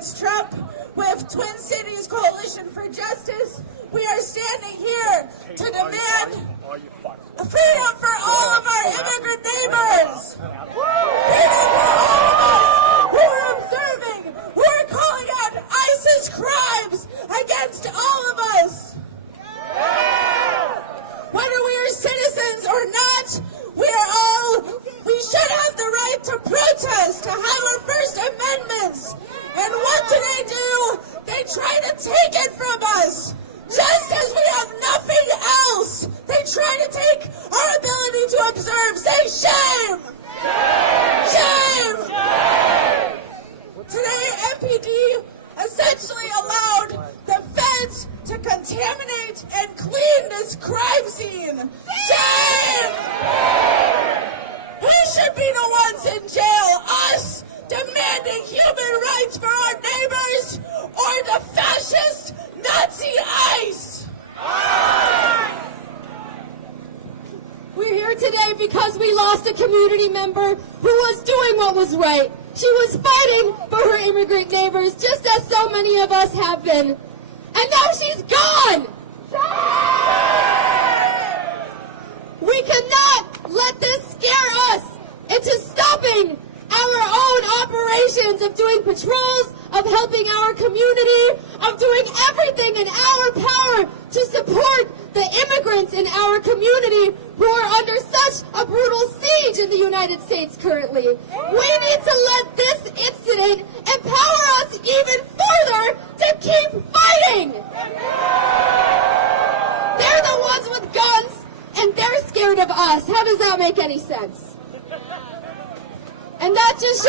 against Trump with Twin Cities Coalition for Justice. We are standing here to demand freedom for all of our immigrant neighbors. Freedom for all of us who are observing, who are calling out ISIS crimes against all of us. Whether we are citizens or not, we should have the right to protest, to have our First Amendments. And what do? They try to take it from us. Just as we have nothing else, they try to take our ability to observe. Say shame! Shame! Shame! Today, MPD essentially allowed the feds to contaminate and clean this crime scene. Shame! We should be the ones in jail, us demanding human rights for our neighbors, or the fascist Nazi ICE. We're here today because we lost a community member who was doing what was right. She was fighting for her immigrant neighbors, just as so many of us have been. And now she's gone! We cannot let this scare us into stopping our own operations of doing patrols, of helping our community, of doing everything in our power to support the immigrants in our community who are under such a brutal siege in the United States currently. We need to let this incident empower us even further to keep fighting. They're the ones with guns, and they're scared of us. How does that make any sense? And that just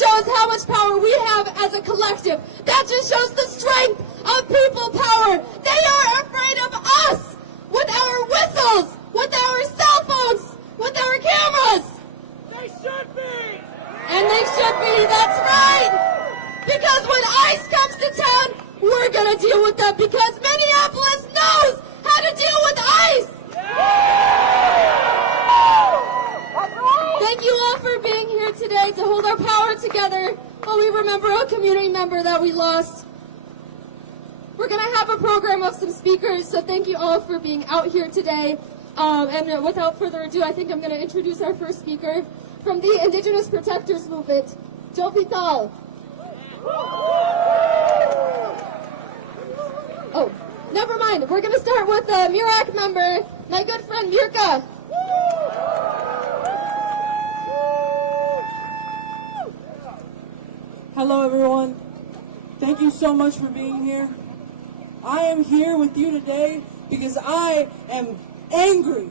shows how much power we have as a collective. That just shows the strength of people power. They are afraid of us with our whistles, with our cell phones, with our cameras. They should be. And they should be, that's right. Because when ICE comes to town, we're going to deal with them because Minneapolis knows how to deal with ICE. Thank you all for being here today to hold our power together while we remember a community member that we lost. We're going to have a program of some speakers, so thank you all for being out here today. And without further ado, I think I'm going to introduce our first speaker from the Indigenous Protectors Movement, Joe Vital. Oh, never mind. We're going to start with a Murac member, my good friend Mirka. Hello everyone, thank you so much for being here. I am here with you today because I am angry.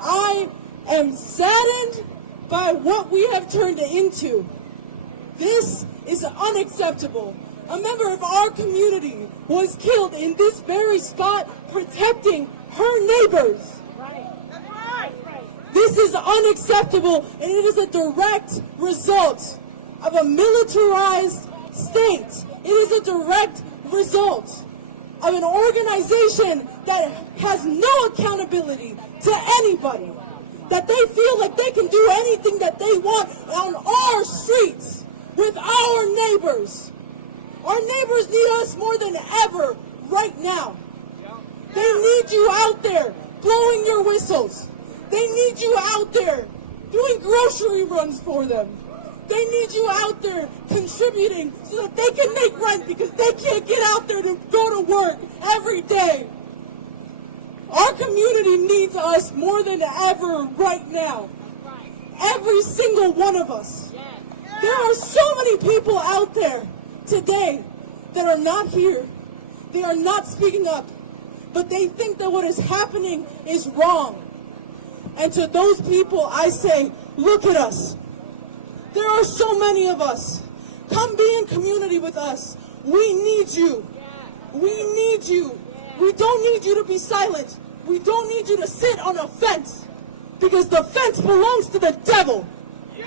I am saddened by what we have turned into. This is unacceptable. A member of our community was killed in this very spot protecting her neighbors. This is unacceptable, and it is a direct result of a militarized state. It is a direct result of an organization that has no accountability to anybody, that they feel like they can do anything that they want on our streets with our neighbors. Our neighbors need us more than ever right now. They need you out there blowing your whistles. They need you out there doing grocery runs for them. They need you out there contributing so that they can make rent because they can't get out there to go to work every day. Our community needs us more than ever right now. Every single one of us. There are so many people out there today that are not here. They are not speaking up, but they think that what is happening is wrong. And to those people, I say, look at us. There are so many of us. Come be in community with us. We need you. We need you. We don't need you to be silent. We don't need you to sit on a fence because the fence belongs to the devil. You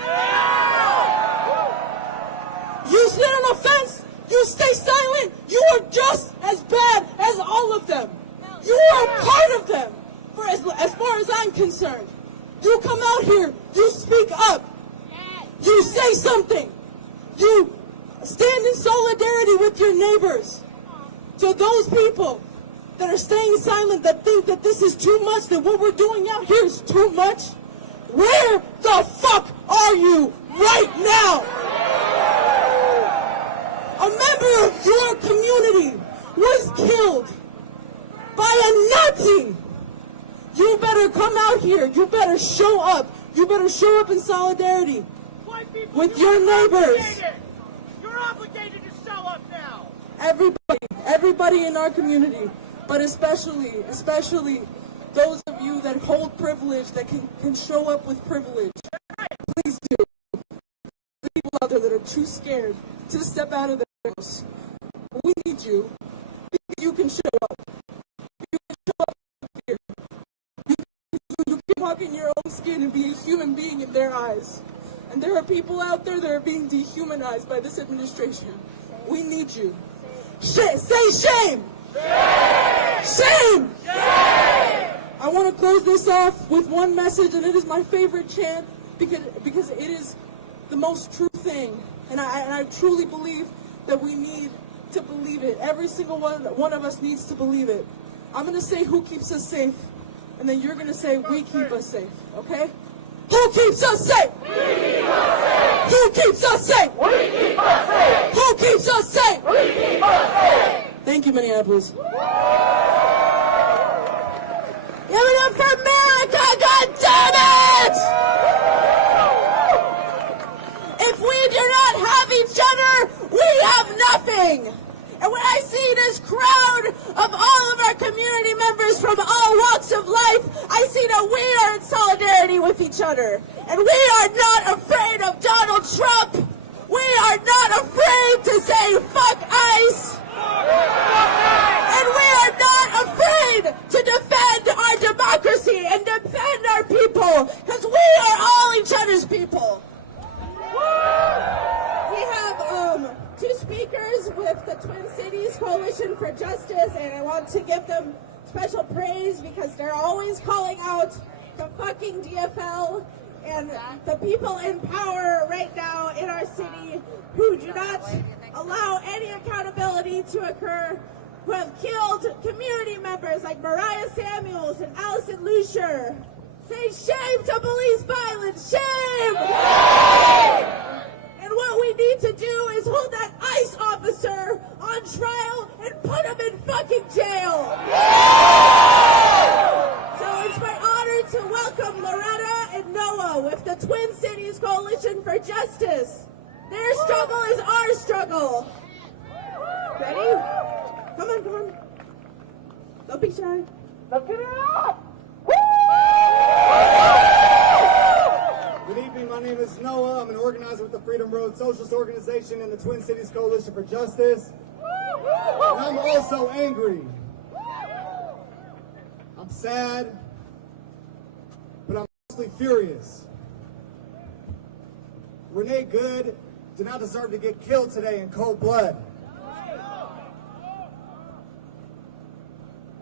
sit on a fence, you stay silent, you are just as bad as all of them. You are a part of them. For as far as I'm concerned, you come out here, you speak up, you say something. you stand in solidarity with your neighbors. To those people that are staying silent, that think that this is too much, that what we're doing out here is too much, where the fuck are you right now? A member of your community was killed by a Nazi. You better come out here. You better show up. You better show up in solidarity with your neighbors. You're obligated to show up now. Everybody in our community, but especially those of you that hold privilege, that can show up with privilege. Please do. The people out there that are too scared to step out of their house, we need you. You can show up. You can show up here. You can walk in your own skin and be a human being in their eyes. And there are people out there that are being dehumanized by this administration. We need you. Say shame! Shame! Shame! Shame! I want to close this off with one message, and it is my favorite chant because it is the most true thing. And I truly believe that we need to believe it. Every single one of us needs to believe it. I'm going to say who keeps us safe, and then you're going to say we keep us safe, okay? Who keeps us safe? We keep us safe. Who keeps us safe? We keep us safe. Who keeps us safe? We keep us safe. Thank you, Minneapolis. Give it up for America, goddammit! If we do not have each other, we have nothing. And when I see this crowd of all of our community members from all walks of life, I see that we are in solidarity with each other. And we are not afraid of Donald Trump. We are not afraid to say fuck ICE. And we are not afraid to defend our democracy and defend our people, because we are all each other's people. We have two speakers with the Twin Cities Coalition for Justice, and I want to give them special praise because they're always calling out the fucking DFL and the people in power right now in our city who do not allow any accountability to occur, who have killed community members like Mariah Samuels and Allison Lucier. Say shame to police violence, shame! Shame! And what we need to do is hold that ICE officer on trial and put him in fucking jail. So it's my honor to welcome Loretta and Noah with the Twin Cities Coalition for Justice. Their struggle is our struggle. Ready? Come on, come on. Don't be shy. Let's get it up! Good evening, my name is Noah. I'm an organizer with the Freedom Road Socialist Organization and the Twin Cities Coalition for Justice. And I'm also angry. I'm sad, but I'm mostly furious. Renee Good did not deserve to get killed today in cold blood.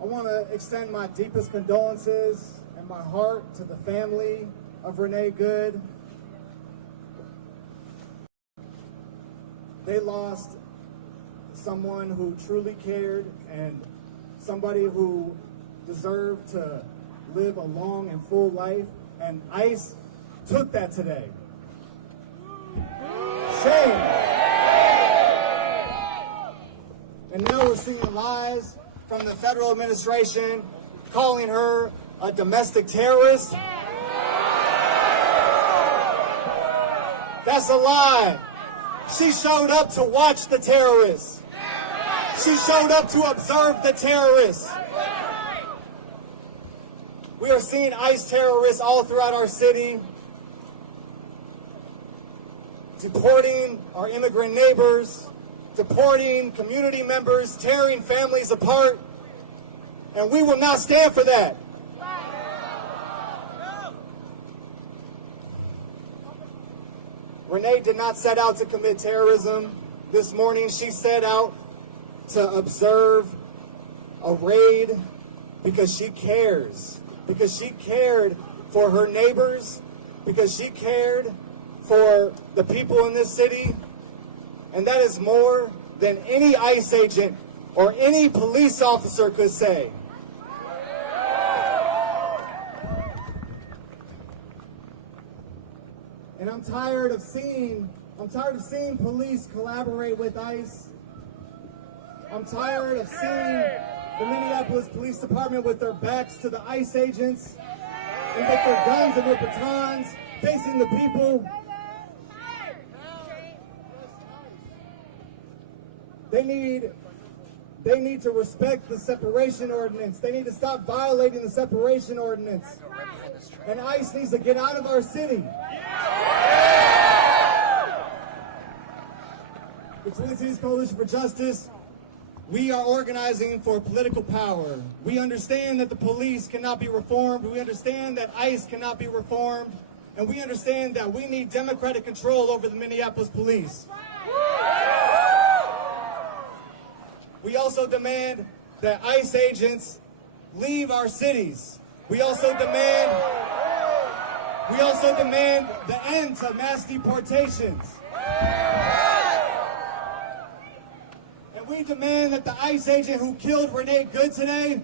I want to extend my deepest condolences and my heart to the family of Renee Good. They lost someone who truly cared and somebody who deserved to live a long and full life, and ICE took that today. Shame. And now we're seeing lies from the federal administration calling her a domestic terrorist. That's a lie. She showed up to watch the terrorists. She showed up to observe the terrorists. We are seeing ICE terrorists all throughout our city, deporting our immigrant neighbors, deporting community members, tearing families apart, and we will not stand for that. Renee did not set out to commit terrorism. This morning she set out to observe a raid because she cares, because she cared for her neighbors, because she cared for the people in this city, And that is more than any ICE agent or any police officer could say. And I'm tired of seeing police collaborate with ICE. I'm tired of seeing the Minneapolis Police Department with their backs to the ICE agents and with their guns and their batons facing the people. They need to respect the separation ordinance. They need to stop violating the separation ordinance. And ICE needs to get out of our city. The Twin Cities Coalition for Justice, we are organizing for political power. We understand that the police cannot be reformed. We understand that ICE cannot be reformed. And we understand that we need democratic control over the Minneapolis police. We also demand that ICE agents leave our cities. We also demand the end to mass deportations. And we demand that the ICE agent who killed Renee Good today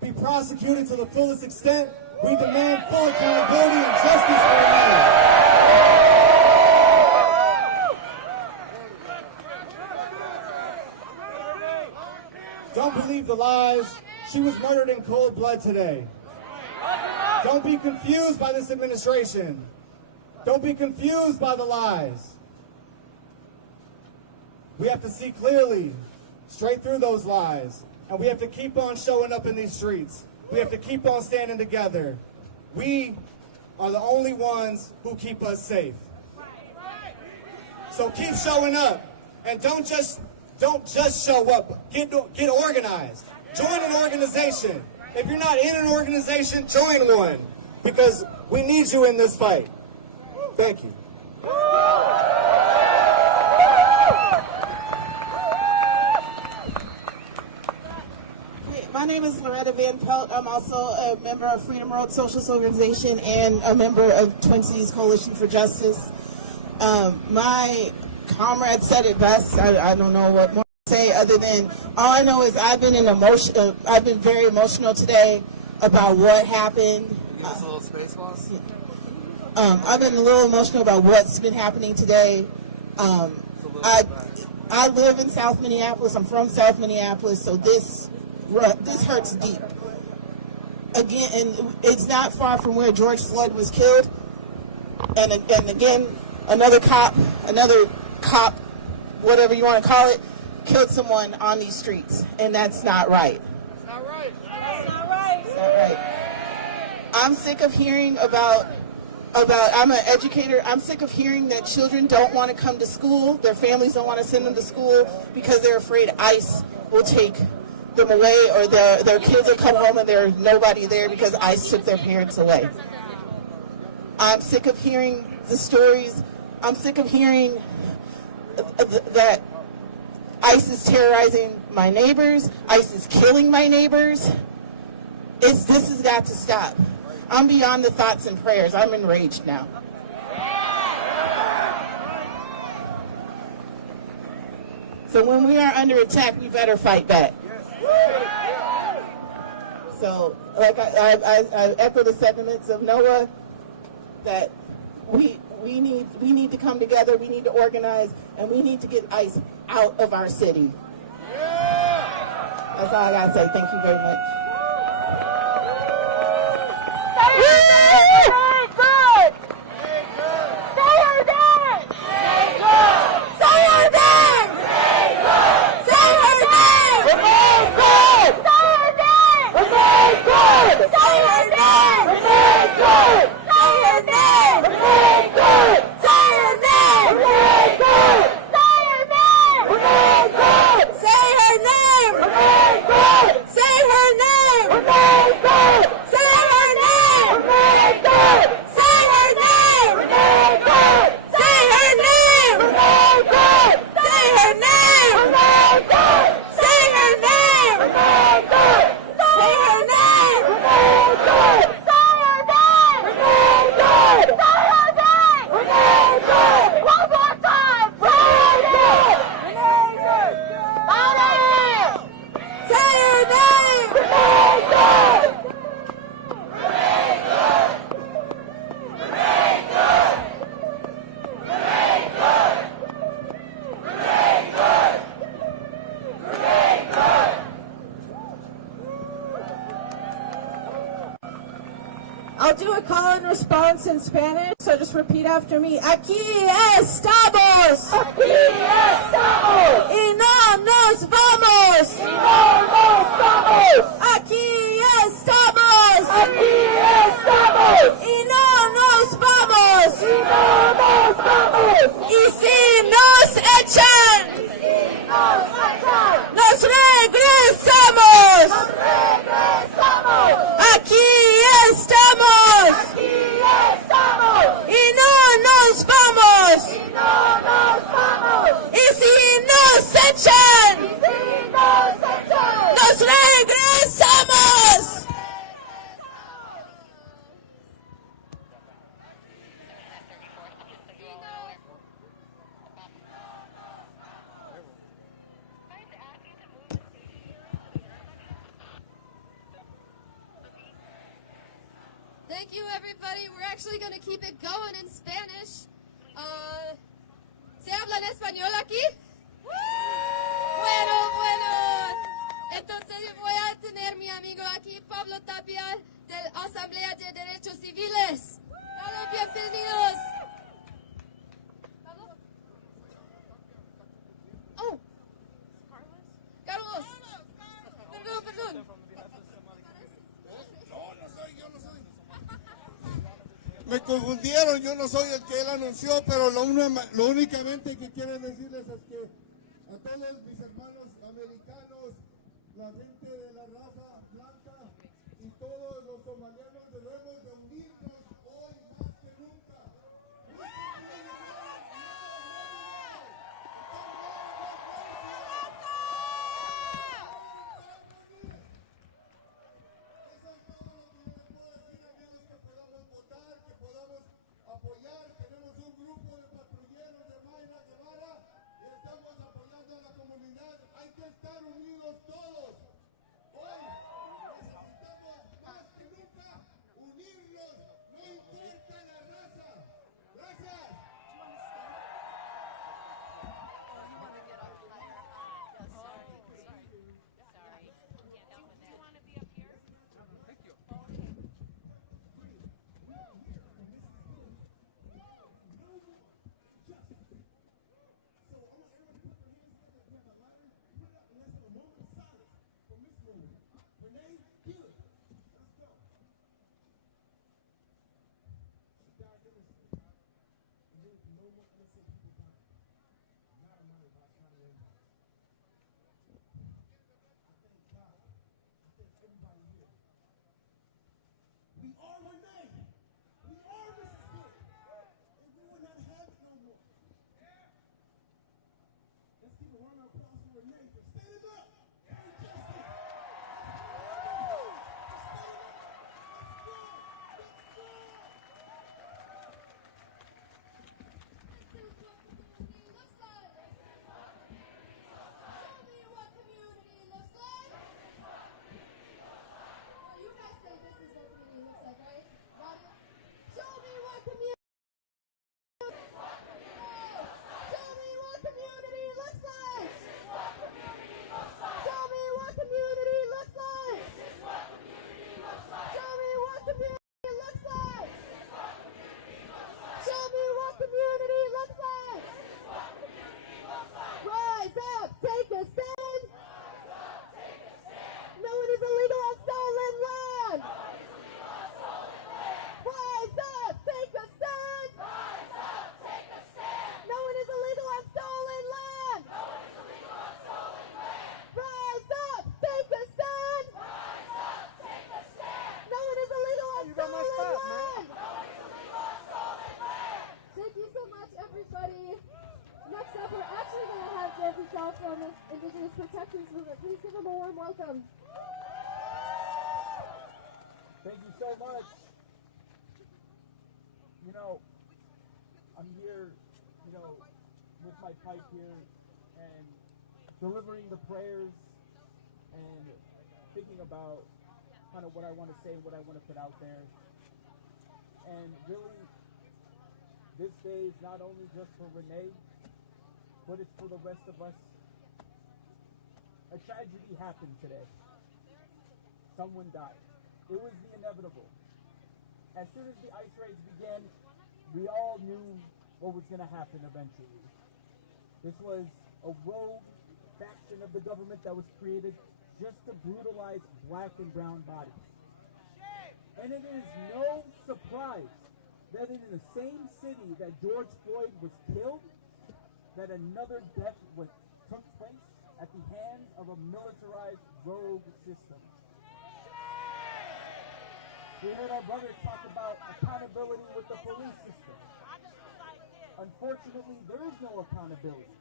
be prosecuted to the fullest extent. We demand full accountability and justice for Renee. Don't believe the lies. She was murdered in cold blood today. Don't be confused by this administration. Don't be confused by the lies. We have to see clearly, straight through those lies. And we have to keep on showing up in these streets. We have to keep on standing together. We are the only ones who keep us safe. So keep showing up. And don't just show up. Get organized. Join an organization. If you're not in an organization, join one. Because we need you in this fight. Thank you. My name is Loretta Van Pelt. I'm also a member of Freedom Road Socialist Organization and a member of Twin Cities Coalition for Justice. My comrade said it best. I don't know what more to say other than all I know is I've been very emotional today about what happened. Give us a little space, boss. I've been a little emotional about what's been happening today. I live in South Minneapolis. I'm from South Minneapolis, so this hurts deep. Again, and it's not far from where George Floyd was killed. And again, another cop, whatever you want to call it, killed someone on these streets, and that's not right. It's not right. That's not right. It's not right. I'm sick of hearing about. I'm an educator. I'm sick of hearing that children don't want to come to school. Their families don't want to send them to school because they're afraid ICE will take them away, or their kids will come home and there's nobody there because ICE took their parents away. I'm sick of hearing the stories. I'm sick of hearing that ICE is terrorizing my neighbors. ICE is killing my neighbors. This has got to stop. I'm beyond the thoughts and prayers. I'm enraged now. So when we are under attack, we better fight back. So, like I echo the sentiments of Noah that we need to come together, we need to organize, and we need to get ICE out of our city. That's all I gotta say. Thank you very much. Say her name! I'll do a call and response in Spanish, so just repeat after me. Aquí estamos. Aquí estamos. Y no nos vamos. Y no nos vamos. Aquí estamos. Aquí estamos. Y no nos vamos. Y no nos vamos. Y si nos echan. Y si nos echan. Nos regresamos. Nos regresamos. Aquí estamos. Aquí estamos. Y no nos vamos. Y no nos vamos. Y si nos echan. Y si nos echan. Nos regresamos. Thank you, everybody. We're actually going to keep it going in Spanish. ¿Se habla en español aquí? Bueno. Entonces yo voy a tener mi amigo aquí, Pablo Tapia, de la Asamblea de Derechos Civiles. Pablo, bienvenidos. ¿Pablo? Oh. Carlos. Perdón. Me confundieron, yo no soy el que él anunció, pero lo únicamente que quiero decirles es que a todos mis hermanos americanos, la gente de la raza blanca y todos los somalianos debemos de unirnos hoy más que nunca. Apoyar, tenemos un grupo de patrulleros de Mayra Guevara y estamos apoyando a la comunidad. Hay que estar unidos todos. Hoy necesitamos más que nunca unirnos, no importa la raza. Gracias. We are Renee. We are Mississippi. And we will not have it no more. Let's give a round of applause for Renee for standing up for justice. From Indigenous Protections Movement. Please give them a warm welcome. Thank you so much. You know, I'm here, with my pipe here and delivering the prayers and thinking about kind of what I want to say, what I want to put out there. And really, this day is not only just for Renee, but it's for the rest of us. A tragedy happened today. Someone died. It was the inevitable. as soon as the ICE raids began, we all knew what was going to happen eventually. This was a rogue faction of the government that was created just to brutalize black and brown bodies. And it is no surprise that in the same city that George Floyd was killed, that another death took place at the hands of a militarized rogue system. We heard our brothers talk about accountability with the police system. Unfortunately, there is no accountability.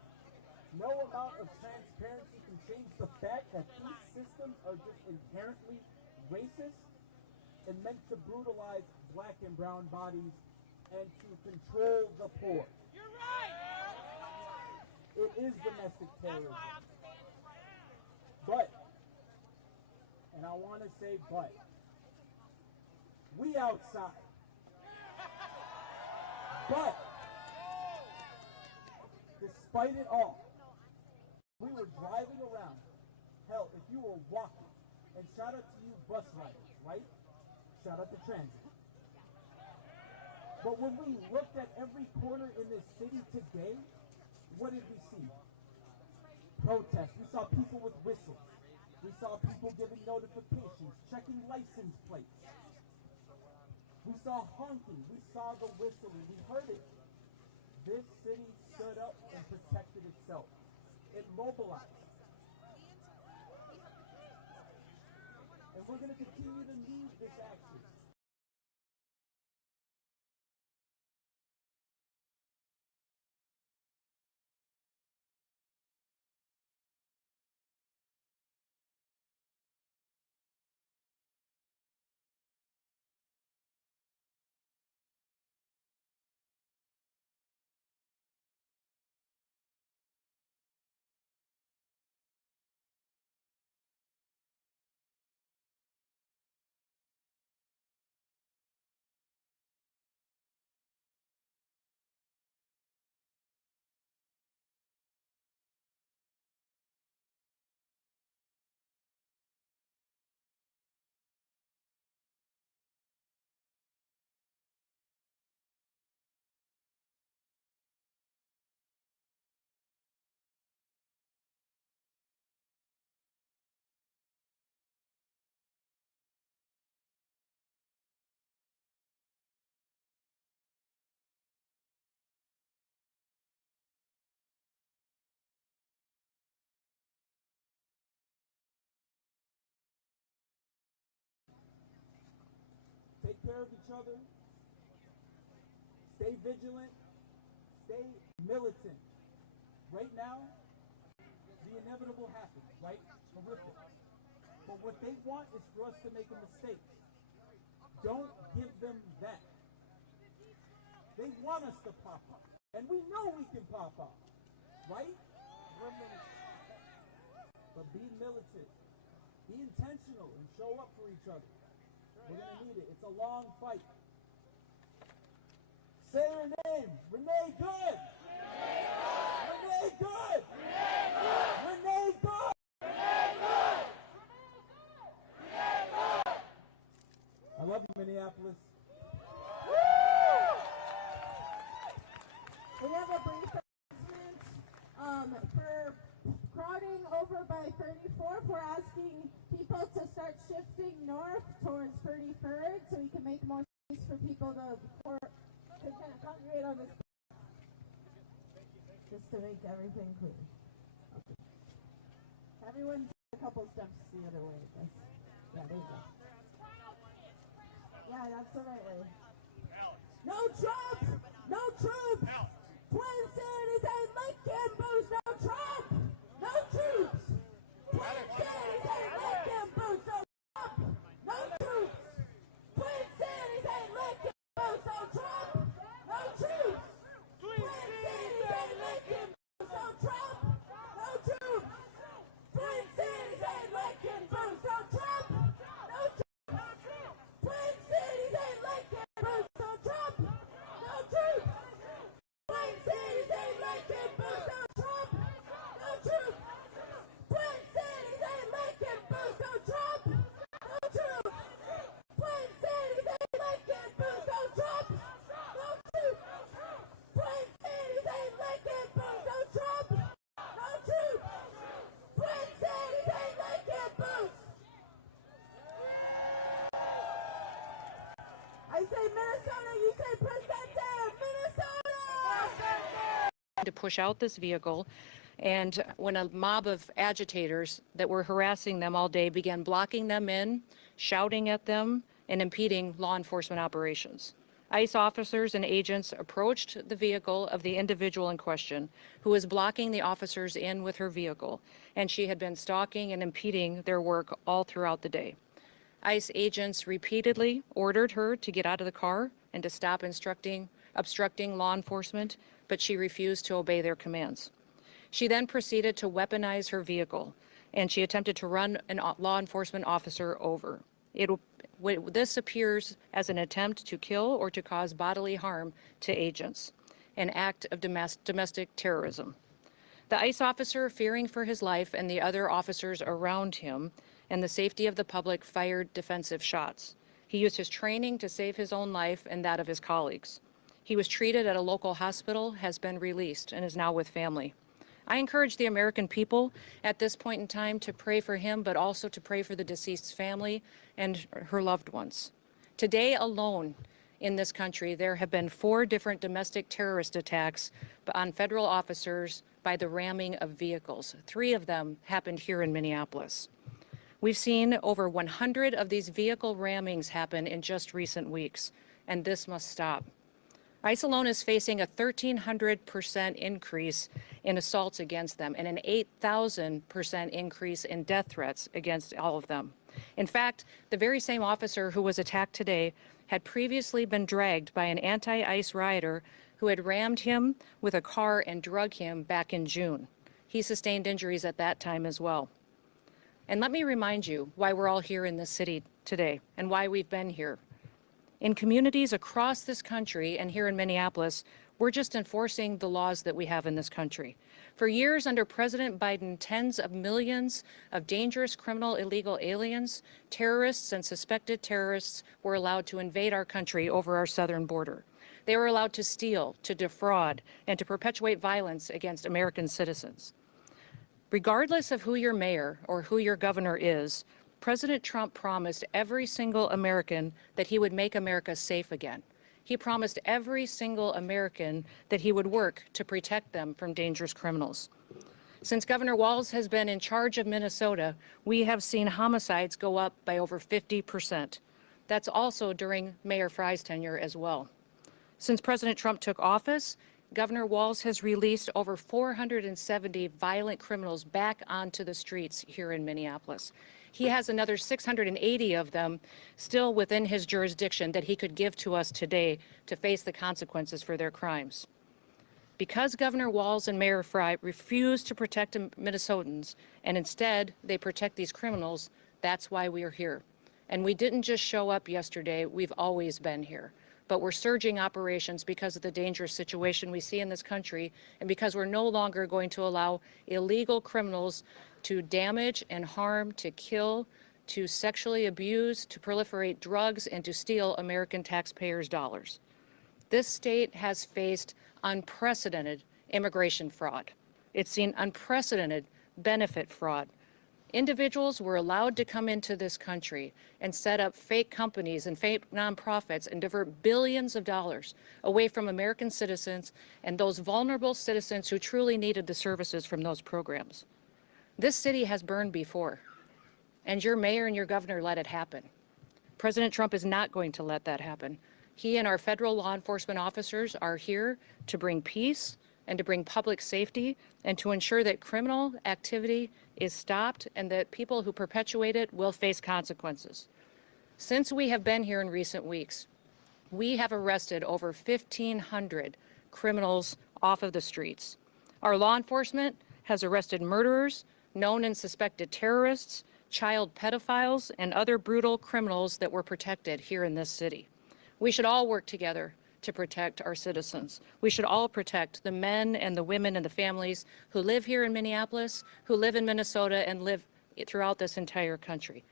No amount of transparency can change the fact that these systems are just inherently racist and meant to brutalize black and brown bodies and to control the poor. You're right! It is domestic terrorism. But, and I want to say but, we outside. But, despite it all, we were driving around. Hell, if you were walking, and shout out to you bus riders, right? Shout out to transit. But when we looked at every corner in this city today, what did we see? Protests. We saw people with whistles. We saw people giving notifications, checking license plates. We saw honking. We saw the whistling. We heard it. This city stood up and protected itself. It mobilized. And we're going to continue to lead this action. Take care of each other. Stay vigilant. Stay militant. Right now, the inevitable happens, right? Horrific. But what they want is for us to make a mistake. Don't give them that. They want us to pop up. And we know we can pop up. Right? But be militant. Be intentional and show up for each other. We're going to need it. It's a long fight. Say her name. Renee Good. Renee Good. Renee Good. I love you, Minneapolis. We have a brief announcement for crowding over by 34th. We're asking people to start shifting north towards 33rd so we can make more space for people to kind of congregate on this. Just to make everything clear. Okay. Everyone take a couple steps the other way. Yeah, there you go. Yeah, that's the right way. No Trump! No troops! Twin Cities ain't Lincoln boots! No Trump! No troops! Twin Cities ain't Lincoln boots! No Trump! No troops! Twin Cities ain't Lincoln boots! No Trump! No troops! Twin Cities ain't Lincoln boots! No Trump! No troops! Twin Cities ain't Lincoln boots! No Trump! No troops! Twin Cities ain't Lincoln boots! No Trump! No troops! Twin Cities ain't Lincoln boots! No Trump! I say Minnesota, you say Presente, Minnesota! To push out this vehicle, and when a mob of agitators that were harassing them all day began blocking them in, shouting at them, and impeding law enforcement operations. ICE officers and agents approached the vehicle of the individual in question, who was blocking the officers in with her vehicle, and she had been stalking and impeding their work all throughout the day. ICE agents repeatedly ordered her to get out of the car and to stop obstructing law enforcement, but she refused to obey their commands. She then proceeded to weaponize her vehicle, and she attempted to run a law enforcement officer over. This appears as an attempt to kill or to cause bodily harm to agents, an act of domestic terrorism. The ICE officer, fearing for his life and the other officers around him and the safety of the public, fired defensive shots. He used his training to save his own life and that of his colleagues. He was treated at a local hospital, has been released, and is now with family. I encourage the American people at this point in time to pray for him, but also to pray for the deceased's family and her loved ones. Today alone in this country, there have been 4 different domestic terrorist attacks on federal officers by the ramming of vehicles. 3 of them happened here in Minneapolis. We've seen over 100 of these vehicle rammings happen in just recent weeks, and this must stop. ICE alone is facing a 1,300% increase in assaults against them and an 8,000% increase in death threats against all of them. In fact, the very same officer who was attacked today had previously been dragged by an anti-ICE rioter who had rammed him with a car and drug him back in June. He sustained injuries at that time as well. And let me remind you why we're all here in this city today and why we've been here. In communities across this country and here in Minneapolis, we're just enforcing the laws that we have in this country. For years under President Biden, tens of millions of dangerous criminal illegal aliens, terrorists, and suspected terrorists were allowed to invade our country over our southern border. They were allowed to steal, to defraud, and to perpetuate violence against American citizens. Regardless of who your mayor or who your governor is, President Trump promised every single American that he would make America safe again. He promised every single American that he would work to protect them from dangerous criminals. Since Governor Walz has been in charge of Minnesota, we have seen homicides go up by over 50%. That's also during Mayor Frye's tenure as well. Since President Trump took office, Governor Walz has released over 470 violent criminals back onto the streets here in Minneapolis. He has another 680 of them still within his jurisdiction that he could give to us today to face the consequences for their crimes. Because Governor Walz and Mayor Frye refuse to protect Minnesotans and instead they protect these criminals, that's why we are here. And we didn't just show up yesterday, we've always been here. But we're surging operations because of the dangerous situation we see in this country and because we're no longer going to allow illegal criminals to damage and harm, to kill, to sexually abuse, to proliferate drugs, and to steal American taxpayers' dollars. This state has faced unprecedented immigration fraud. It's seen unprecedented benefit fraud. Individuals were allowed to come into this country and set up fake companies and fake nonprofits and divert billions of dollars away from American citizens and those vulnerable citizens who truly needed the services from those programs. This city has burned before, and your mayor and your governor let it happen. President Trump is not going to let that happen. He and our federal law enforcement officers are here to bring peace and to bring public safety and to ensure that criminal activity is stopped and that people who perpetuate it will face consequences. Since we have been here in recent weeks, we have arrested over 1,500 criminals off of the streets. Our law enforcement has arrested murderers, known and suspected terrorists, child pedophiles, and other brutal criminals that were protected here in this city. We should all work together to protect our citizens. We should all protect the men and the women and the families who live here in Minneapolis, who live in Minnesota, and live throughout this entire country.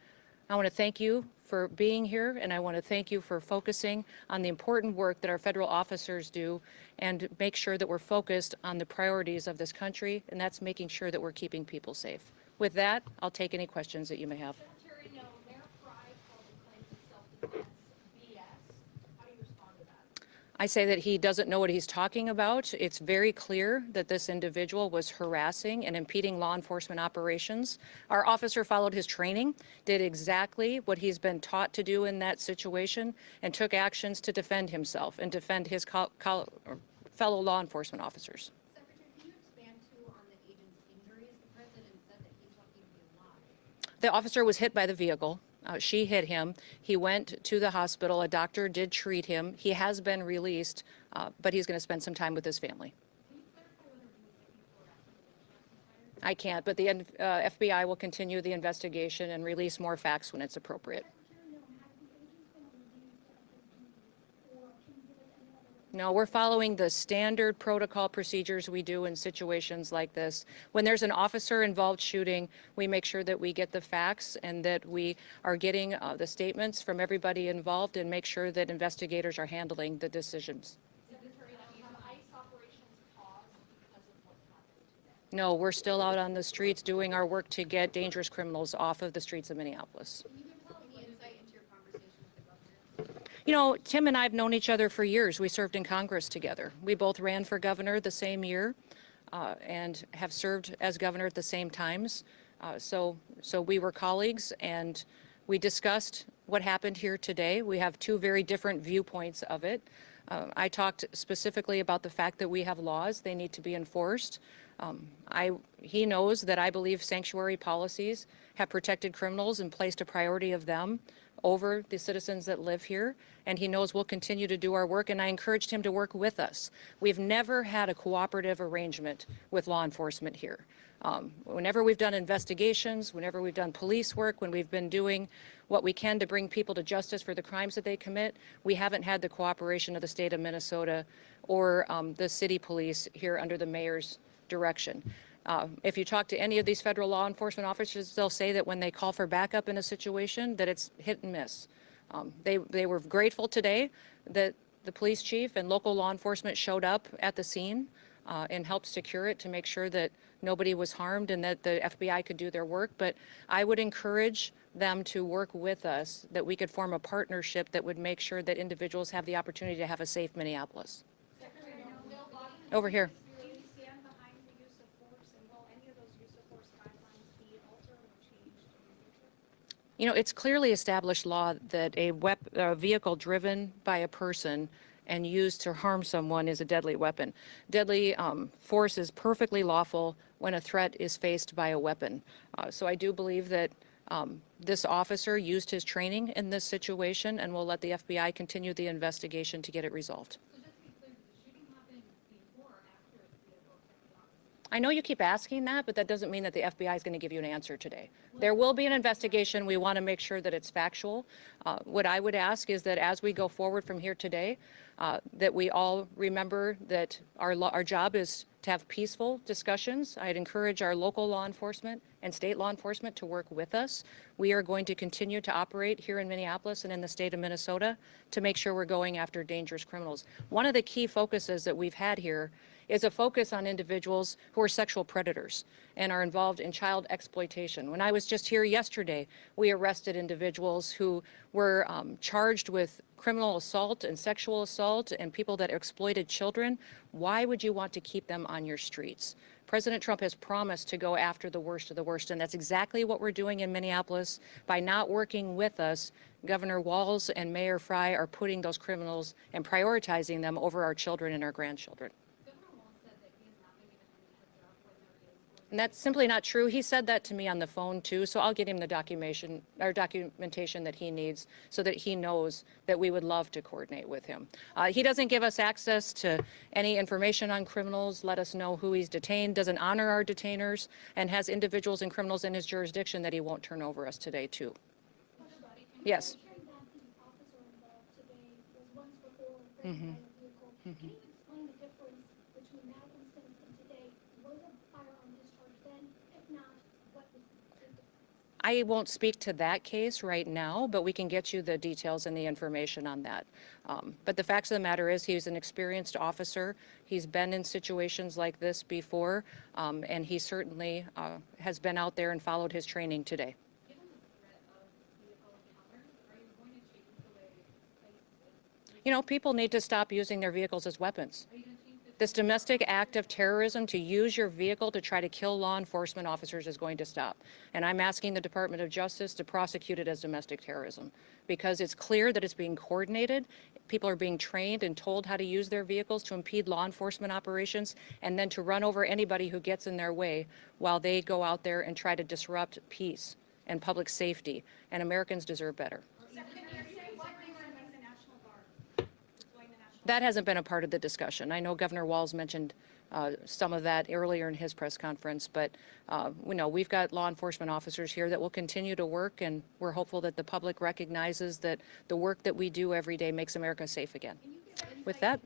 I want to thank you for being here, and I want to thank you for focusing on the important work that our federal officers do and make sure that we're focused on the priorities of this country, and that's making sure that we're keeping people safe. With that, I'll take any questions that you may have. Secretary, no, Mayor Frye called the claims of self-defense BS. I say that he doesn't know what he's talking about. It's very clear that this individual was harassing and impeding law enforcement operations. Our officer followed his training, did exactly what he's been taught to do in that situation, and took actions to defend himself and defend his fellow law enforcement officers. Secretary, can you expand too on the agent's injuries? The president said that he's lucky to be alive. The officer was hit by the vehicle. She hit him. He went to the hospital. A doctor did treat him. He has been released, but he's going to spend some time with his family. I can't, but the FBI will continue the investigation and release more facts when it's appropriate. No, we're following the standard protocol procedures we do in situations like this. When there's an officer-involved shooting, we make sure that we get the facts and that we are getting the statements from everybody involved and make sure that investigators are handling the decisions. No, we're still out on the streets doing our work to get dangerous criminals off of the streets of Minneapolis. You know, Tim and I have known each other for years. We served in Congress together. We both ran for governor the same year and have served as governor at the same times. So we were colleagues, and we discussed what happened here today. We have two very different viewpoints of it. I talked specifically about the fact that we have laws. They need to be enforced. He knows that I believe sanctuary policies have protected criminals and placed a priority of them over the citizens that live here, and he knows we'll continue to do our work, and I encouraged him to work with us. We've never had a cooperative arrangement with law enforcement here. Whenever we've done investigations, whenever we've done police work, when we've been doing what we can to bring people to justice for the crimes that they commit, we haven't had the cooperation of the state of Minnesota or the city police here under the mayor's direction. If you talk to any of these federal law enforcement officers, they'll say that when they call for backup in a situation, that it's hit and miss. They were grateful today that the police chief and local law enforcement showed up at the scene and helped secure it to make sure that nobody was harmed and that the FBI could do their work. But I would encourage them to work with us, that we could form a partnership that would make sure that individuals have the opportunity to have a safe Minneapolis. Over here. You know, it's clearly established law that a vehicle driven by a person and used to harm someone is a deadly weapon. Deadly force is perfectly lawful when a threat is faced by a weapon. So I do believe that this officer used his training in this situation, and we'll let the FBI continue the investigation to get it resolved. I know you keep asking that, but that doesn't mean that the FBI is going to give you an answer today. There will be an investigation. We want to make sure that it's factual. What I would ask is that as we go forward from here today, that we all remember that our job is to have peaceful discussions. I'd encourage our local law enforcement and state law enforcement to work with us. We are going to continue to operate here in Minneapolis and in the state of Minnesota to make sure we're going after dangerous criminals. One of the key focuses that we've had here is a focus on individuals who are sexual predators and are involved in child exploitation. When I was just here yesterday, we arrested individuals who were charged with criminal assault and sexual assault and people that exploited children. Why would you want to keep them on your streets? President Trump has promised to go after the worst of the worst, and that's exactly what we're doing in Minneapolis. By not working with us, Governor Walz and Mayor Frey are putting those criminals and prioritizing them over our children and our grandchildren. And that's simply not true. He said that to me on the phone too, so I'll get him the documentation that he needs so that he knows that we would love to coordinate with him. He doesn't give us access to any information on criminals, let us know who he's detained, doesn't honor our detainers, and has individuals and criminals in his jurisdiction that he won't turn over us today too. Yes. Mm-hmm. Mm-hmm. I won't speak to that case right now, but we can get you the details and the information on that. But the facts of the matter is he's an experienced officer. He's been in situations like this before, and he certainly has been out there and followed his training today. You know, people need to stop using their vehicles as weapons. This domestic act of terrorism to use your vehicle to try to kill law enforcement officers is going to stop. And I'm asking the Department of Justice to prosecute it as domestic terrorism because it's clear that it's being coordinated. People are being trained and told how to use their vehicles to impede law enforcement operations and then to run over anybody who gets in their way while they go out there and try to disrupt peace and public safety. And Americans deserve better. That hasn't been a part of the discussion. I know Governor Walz mentioned some of that earlier in his press conference, but we know we've got law enforcement officers here that will continue to work, and we're hopeful that the public recognizes that the work that we do every day makes America safe again. With that,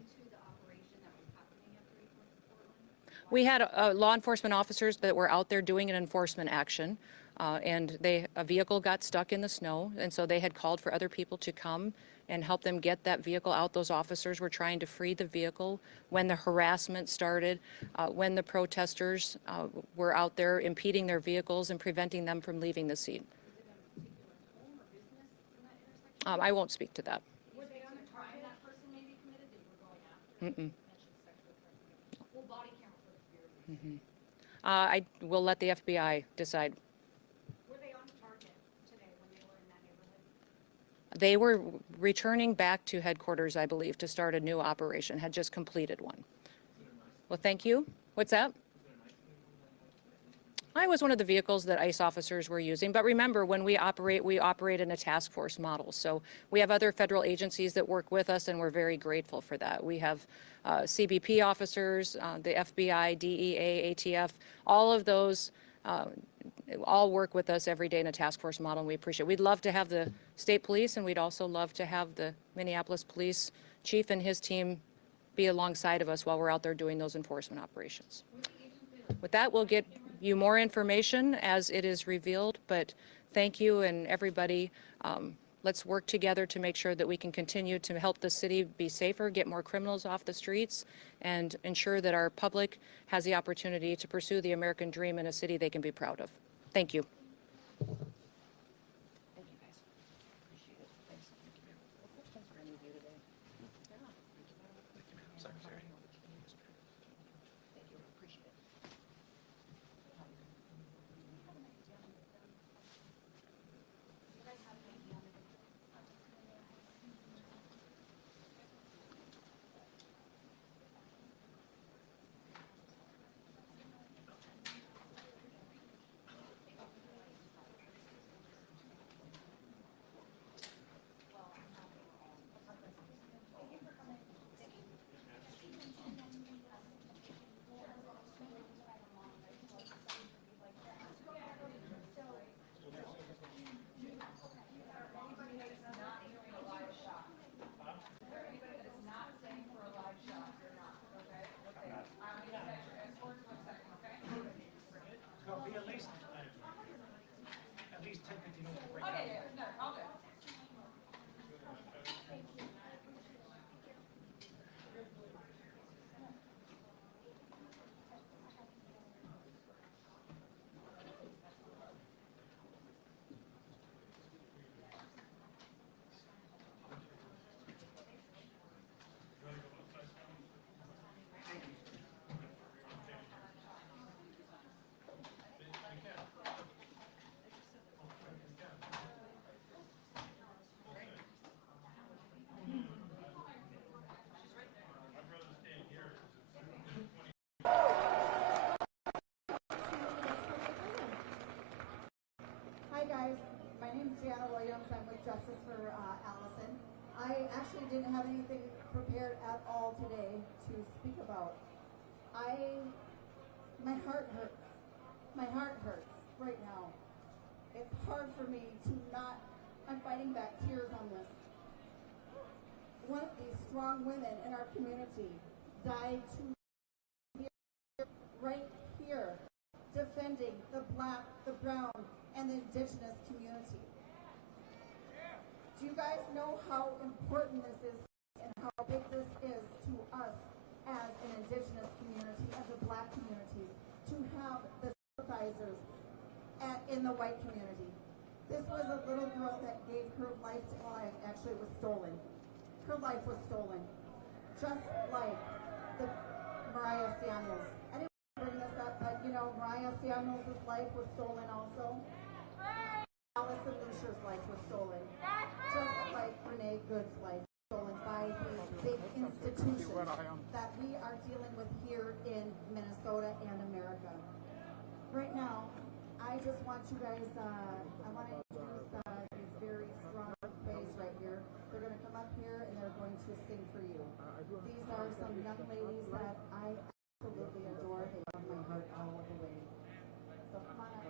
we had law enforcement officers that were out there doing an enforcement action, and a vehicle got stuck in the snow, and so they had called for other people to come and help them get that vehicle out. Those officers were trying to free the vehicle when the harassment started, when the protesters were out there impeding their vehicles and preventing them from leaving the scene. I won't speak to that. Were they on the crime that person maybe committed that you were going after? Mm-mm. Well, body camera footage. I will let the FBI decide. Were they on target today when they were in that neighborhood? They were returning back to headquarters, I believe, to start a new operation, had just completed one. Well, thank you. What's that? I was one of the vehicles that ICE officers were using, but remember, when we operate in a task force model. So we have other federal agencies that work with us, and we're very grateful for that. We have CBP officers, the FBI, DEA, ATF, all of those all work with us every day in a task force model, and we appreciate it. We'd love to have the state police, and we'd also love to have the Minneapolis police chief and his team be alongside of us while we're out there doing those enforcement operations. With that, we'll get you more information as it is revealed, but thank you and everybody. Let's work together to make sure that we can continue to help the city be safer, get more criminals off the streets, and ensure that our public has the opportunity to pursue the American dream in a city they can be proud of. Thank you. Thank you, guys. Appreciate it. Thanks. Thanks for having me today. Sorry. Thank you. Appreciate it. Justice for Allison. I actually didn't have anything prepared at all today to speak about. My heart hurts. My heart hurts right now. It's hard for me to not, I'm fighting back tears on this. One of these strong women in our community died right here, defending the Black, the brown, and the indigenous community. Do you guys know how important this is and how big this is to us as an indigenous community, as a Black community, to have the sympathizers in the white community? This was a little girl that gave her life to, actually it was stolen. Her her life was stolen, just like the Mariah Samuels. I didn't want to bring this up, but you know, Mariah Samuels' life was stolen also. Allison Lucia's life was stolen, just like Renee Good's life was stolen by these big institutions that we are dealing with here in Minnesota and America. Right now, I just want you guys, I want to introduce these very strong plays right here. They're going to come up here and they're going to sing for you. These are some young ladies that I absolutely adore. They love my heart all the way. So come on up.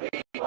Good.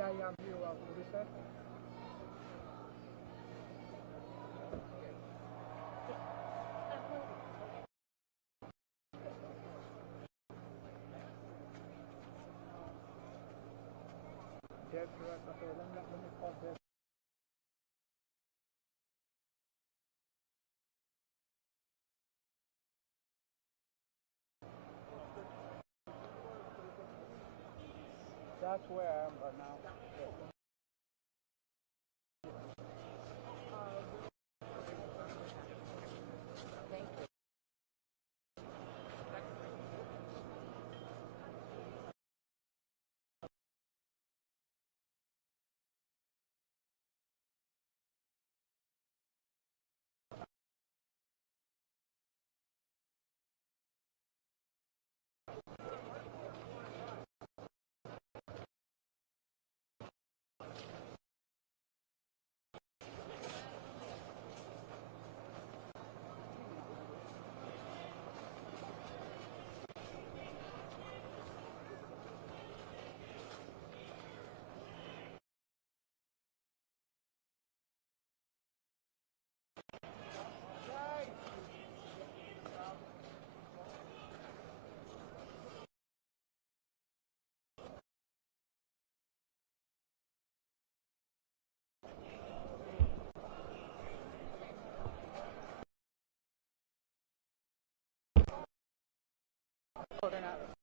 Yeah, I'm here. What did you say? Yeah, correct. Okay, let me call this. That's where I am right now. They're not.